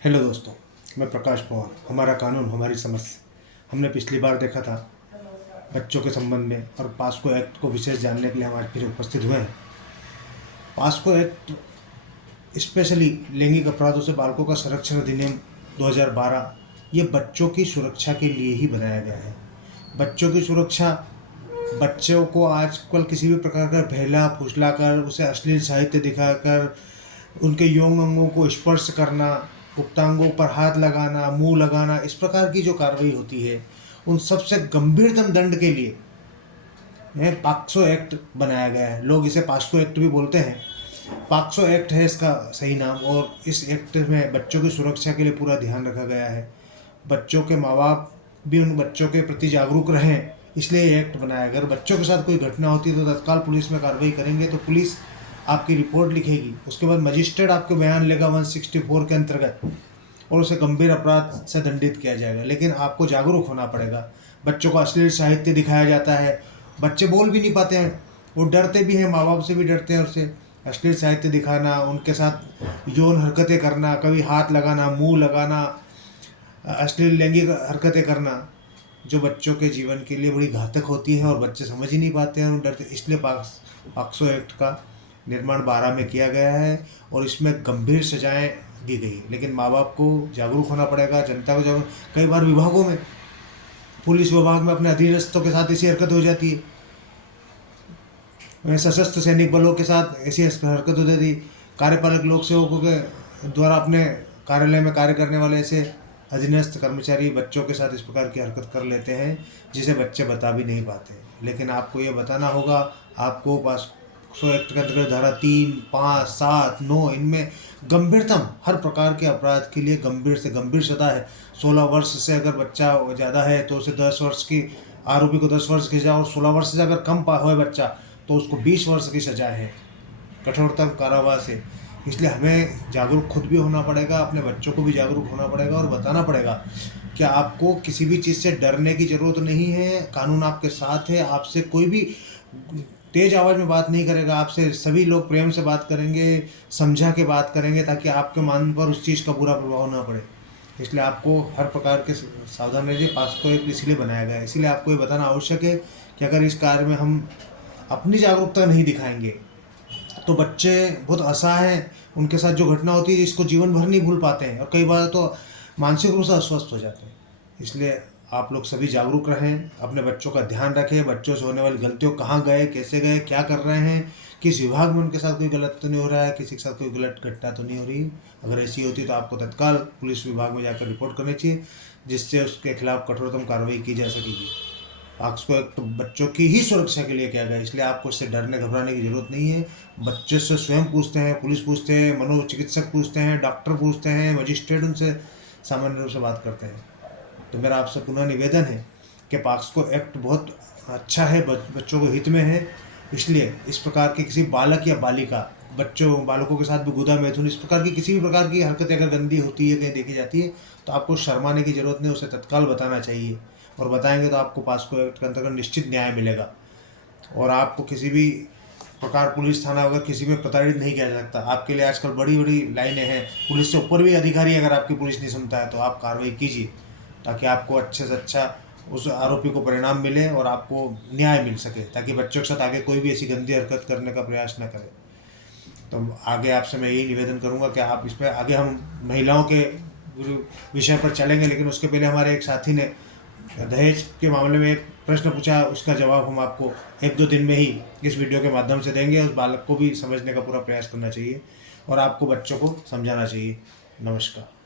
Hello दोस्तों, मैं प्रकाश पवार। हमारा कानून हमारी समझ। हमने पिछली बार देखा था बच्चों के संबंध में, और पास्को एक्ट को विशेष जानने के लिए हम आज फिर उपस्थित हुए हैं। पास्को एक्ट स्पेशली लैंगिक अपराधों से बालकों का संरक्षण अधिनियम 2012 ये बच्चों की सुरक्षा के लिए ही बनाया गया है। बच्चों की सुरक्षा, बच्चों को आजकल किसी भी प्रकार का बहला फुसला कर, उसे अश्लील साहित्य दिखाकर, उनके यौन अंगों को स्पर्श करना, गुप्तांगों पर हाथ लगाना, मुंह लगाना, इस प्रकार की जो कार्रवाई होती है, उन सबसे गंभीरतम दंड के लिए पाक्सो एक्ट बनाया गया है। लोग इसे पास्को एक्ट भी बोलते हैं। पाक्सो एक्ट है इसका सही नाम, और इस एक्ट में बच्चों की सुरक्षा के लिए पूरा ध्यान रखा गया है। बच्चों के माँ बाप भी उन बच्चों के प्रति जागरूक रहें, इसलिए ये एक्ट बनाया। अगर बच्चों के साथ कोई घटना होती है तो तत्काल पुलिस में कार्रवाई करेंगे, तो पुलिस आपकी रिपोर्ट लिखेगी, उसके बाद मजिस्ट्रेट आपके बयान लेगा 164 के अंतर्गत, और उसे गंभीर अपराध से दंडित किया जाएगा। लेकिन आपको जागरूक होना पड़ेगा। बच्चों को अश्लील साहित्य दिखाया जाता है, बच्चे बोल भी नहीं पाते हैं, वो डरते भी हैं, माँ बाप से भी डरते हैं उससे। अश्लील साहित्य दिखाना, उनके साथ यौन हरकतें करना, कभी हाथ लगाना, मुंह लगाना, अश्लील लैंगिक हरकतें करना, जो बच्चों के जीवन के लिए बड़ी घातक होती है, और बच्चे समझ ही नहीं पाते हैं और डरते। इसलिए पाक्सो एक्ट का निर्माण 12 में किया गया है, और इसमें गंभीर सजाएं दी गई है। लेकिन माँ बाप को जागरूक होना पड़ेगा, जनता को जागरूक। कई बार विभागों में, पुलिस विभाग में अपने अधीनस्थों के साथ ऐसी हरकत हो जाती है, सशस्त्र सैनिक बलों के साथ ऐसी हरकत हो जाती है। कार्यपालक लोक सेवकों के द्वारा अपने कार्यालय में कार्य करने वाले ऐसे अधीनस्थ कर्मचारी बच्चों के साथ इस प्रकार की हरकत कर लेते हैं, जिसे बच्चे बता भी नहीं पाते। लेकिन आपको ये बताना होगा, आपको पास्को एक्ट के अंतर्गत धारा 3, 5, 7, 9 इनमें गंभीरतम हर प्रकार के अपराध के लिए गंभीर से गंभीर सजा है। 16 वर्ष से अगर बच्चा ज़्यादा है तो उसे 10 वर्ष की, आरोपी को 10 वर्ष की सजा, और 16 वर्ष से अगर कम हो बच्चा तो उसको 20 वर्ष की सजा है, कठोरतम कारावास है। इसलिए हमें जागरूक खुद भी होना पड़ेगा, अपने बच्चों को भी जागरूक होना पड़ेगा, और बताना पड़ेगा कि आपको किसी भी चीज़ से डरने की ज़रूरत नहीं है। कानून आपके साथ है। आपसे कोई भी तेज़ आवाज़ में बात नहीं करेगा, आपसे सभी लोग प्रेम से बात करेंगे, समझा के बात करेंगे, ताकि आपके मन पर उस चीज़ का बुरा प्रभाव ना पड़े। इसलिए आपको हर प्रकार के सावधान रहिए। पास्को एक्ट इसलिए बनाया गया है। इसलिए आपको ये बताना आवश्यक है कि अगर इस कार्य में हम अपनी जागरूकता नहीं दिखाएंगे तो बच्चे बहुत असहाय हैं। उनके साथ जो घटना होती है इसको जीवन भर नहीं भूल पाते हैं, और कई बार तो मानसिक रूप से अस्वस्थ हो जाते हैं। इसलिए आप लोग सभी जागरूक रहें, अपने बच्चों का ध्यान रखें। बच्चों से होने वाली गलतियों, कहाँ गए, कैसे गए, क्या कर रहे हैं, किस विभाग में उनके साथ कोई गलत तो नहीं हो रहा है, किसी के साथ कोई गलत घटना तो नहीं हो रही। अगर ऐसी होती तो आपको तत्काल पुलिस विभाग में जाकर रिपोर्ट करनी चाहिए, जिससे उसके खिलाफ कठोरतम कार्रवाई की जा सकेगी। पास्को एक्ट बच्चों की ही सुरक्षा के लिए किया गया है, इसलिए आपको इससे डरने घबराने की जरूरत नहीं है। बच्चे से स्वयं पूछते हैं, पुलिस पूछते हैं, मनोचिकित्सक पूछते हैं, डॉक्टर पूछते हैं, मजिस्ट्रेट उनसे सामान्य रूप से बात करते हैं। तो मेरा आपसे पुनः निवेदन है कि पास्को एक्ट बहुत अच्छा है, बच्चों को हित में है। इसलिए इस प्रकार के किसी बालक या बालिका, बालकों के साथ भी गुदा मैथुन, इस प्रकार की किसी भी प्रकार की हरकतें अगर गंदी होती है, कहीं देखी जाती है, तो आपको शर्माने की जरूरत नहीं, उसे तत्काल बताना चाहिए। और बताएंगे तो आपको पास्को एक्ट के अंतर्गत निश्चित न्याय मिलेगा, और आपको किसी भी प्रकार पुलिस थाना वगैरह किसी में प्रताड़ित नहीं किया जा सकता। आपके लिए आजकल बड़ी बड़ी लाइनें हैं, पुलिस से ऊपर भी अधिकारी, अगर आपकी पुलिस नहीं सुनता है तो आप कार्रवाई कीजिए, ताकि आपको अच्छे से अच्छा उस आरोपी को परिणाम मिले और आपको न्याय मिल सके, ताकि बच्चों के साथ आगे कोई भी ऐसी गंदी हरकत करने का प्रयास न करे। तो आगे आपसे मैं यही निवेदन करूंगा कि आप इस पर आगे, हम महिलाओं के विषय पर चलेंगे, लेकिन उसके पहले हमारे एक साथी ने दहेज के मामले में एक प्रश्न पूछा, उसका जवाब हम आपको 1-2 दिन में ही इस वीडियो के माध्यम से देंगे। उस बालक को भी समझने का पूरा प्रयास करना चाहिए, और आपको बच्चों को समझाना चाहिए। नमस्कार।